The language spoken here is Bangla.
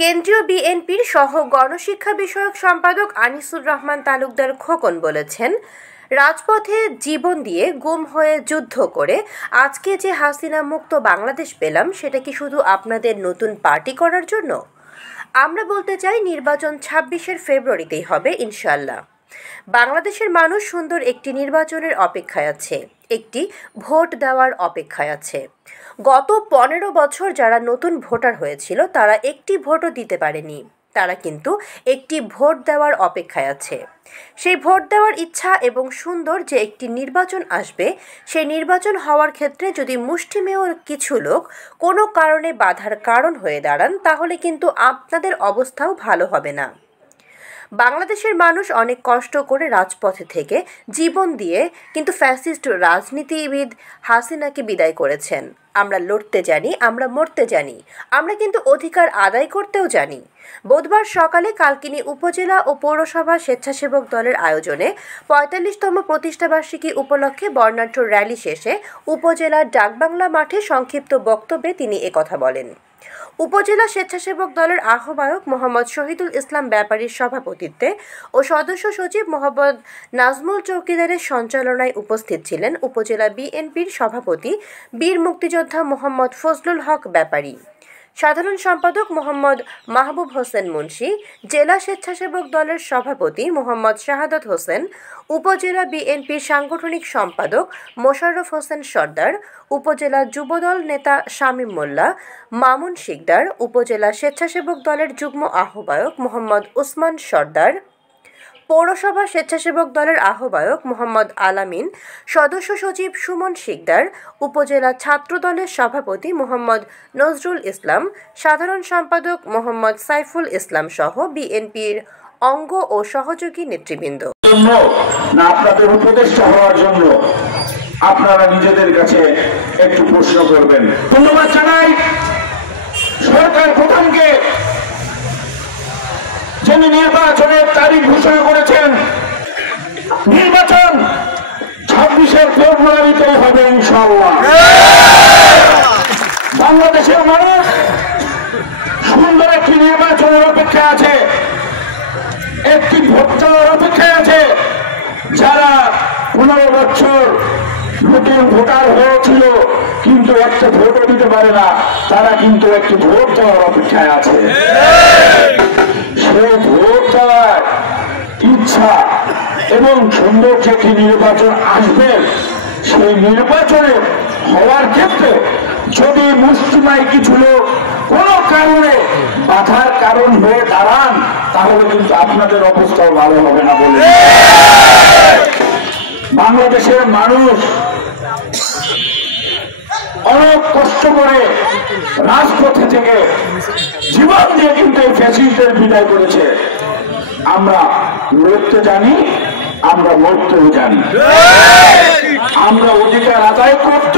কেন্দ্রীয় বিএনপির সহ গণশিক্ষা বিষয়ক সম্পাদক আনিসুর রহমান তালুকদার খোকন বলেছেন, রাজপথে জীবন দিয়ে গুম হয়ে যুদ্ধ করে আজকে যে হাসিনা মুক্ত বাংলাদেশ পেলাম, সেটা কি শুধু আপনাদের নতুন পার্টি করার জন্য? আমরা বলতে চাই, নির্বাচন ২৬ ফেব্রুয়ারিতেই হবে ইনশাল্লাহ। বাংলাদেশের মানুষ সুন্দর একটি নির্বাচনের অপেক্ষায় আছে, একটি ভোট দেওয়ার অপেক্ষায় আছে। গত ১৫ বছর যারা নতুন ভোটার হয়েছিল তারা একটি ভোটও দিতে পারেনি, তারা কিন্তু একটি ভোট দেওয়ার অপেক্ষায় আছে। সেই ভোট দেওয়ার ইচ্ছা এবং সুন্দর যে একটি নির্বাচন আসবে, সেই নির্বাচন হওয়ার ক্ষেত্রে যদি মুষ্টিমেয় কিছু লোক কোনো কারণে বাধার কারণ হয়ে দাঁড়ান, তাহলে কিন্তু আপনাদের অবস্থাও ভালো হবে না। বাংলাদেশের মানুষ অনেক কষ্ট করে রাজপথে থেকে জীবন দিয়ে কিন্তু ফ্যাসিস্ট রাজনীতিবিদ হাসিনাকে বিদায় করেছেন। আমরা লড়তে জানি, আমরা মরতে জানি, আমরা কিন্তু অধিকার আদায় করতেও জানি। বুধবার সকালে কালকিনি উপজেলা ও পৌরসভা স্বেচ্ছাসেবক দলের আয়োজনে ৪৫তম প্রতিষ্ঠাবার্ষিকী উপলক্ষে বর্ণাঢ্য র্যালি শেষে উপজেলার ডাকবাংলা মাঠে সংক্ষিপ্ত বক্তব্যে তিনি একথা বলেন। উপজেলা স্বেচ্ছাসেবক দলের আহ্বায়ক মোহাম্মদ শহীদুল ইসলাম ব্যাপারীর সভাপতিত্বে ও সদস্য সচিব মোহাম্মদ নাজমুল চৌকিদারের সঞ্চালনায় উপস্থিত ছিলেন উপজেলা বিএনপির সভাপতি বীর মুক্তিযোদ্ধা মোহাম্মদ ফজলুল হক ব্যাপারী, সাধারণ সম্পাদক মোহাম্মদ মাহবুব হোসেন মুন্সি, জেলা স্বেচ্ছাসেবক দলের সভাপতি মোহাম্মদ শাহাদাত হোসেন, উপজেলা বিএনপির সাংগঠনিক সম্পাদক মোশাররফ হোসেন সর্দার, উপজেলা যুবদল নেতা শামীম মোল্লা, মামুন শিকদার, উপজেলা স্বেচ্ছাসেবক দলের যুগ্ম আহ্বায়ক মোহাম্মদ উসমান সর্দার, পৌরসভা স্বেচ্ছাসেবক দলের আহ্বায়ক মোহাম্মদ আলামিন, সদস্য সচিব সুমন শিকদার, উপজেলা ছাত্র দলের সভাপতি মোহাম্মদ নজরুল ইসলাম, সাধারণ সম্পাদক মোহাম্মদ সাইফুল ইসলাম সহ বিএনপির অঙ্গ ও সহযোগী নেতৃবৃন্দ। না আপনাদের উপদেষ্টা হওয়ার জন্য আপনারা নিজেদের কাছে একটু প্রশ্ন করবেন। ধন্যবাদ জানাই সরকার প্রধানকে, যিনি নির্বাচনের তারিখ ঘোষণা করেছেন। নির্বাচন ২৬ ফেব্রুয়ারিতেই হবে ইনশাআল্লাহ। বাংলাদেশের মানুষ সুন্দর একটি নির্বাচনের অপেক্ষায় আছে, একটি ভোট দেওয়ার অপেক্ষায় আছে। যারা ১৫ বছর নতুন ভোটার হয়েছিল কিন্তু একটা ভোটও দিতে পারে না, তারা কিন্তু একটি ভোট দেওয়ার অপেক্ষায় আছে। সেই ভোট দেওয়ার ইচ্ছা এবং সুন্দর যে একটি নির্বাচন আসবে, সেই নির্বাচনে হওয়ার ক্ষেত্রে যদি মুষ্টিমেয় কিছু লোক কোনো কারণে বাধার কারণ হয়ে দাঁড়ান, তাহলে কিন্তু আপনাদের অবস্থাও ভালো হবে না বলে বাংলাদেশের মানুষ অনেক কষ্ট করে রাজপথে থেকে জীবন দিয়ে কিন্তু এই ফ্যাসিস্টদের বিদায় করেছে। আমরা লড়তে জানি, আমরা মরতেও জানি, আমরা অধিকার আদায় করতে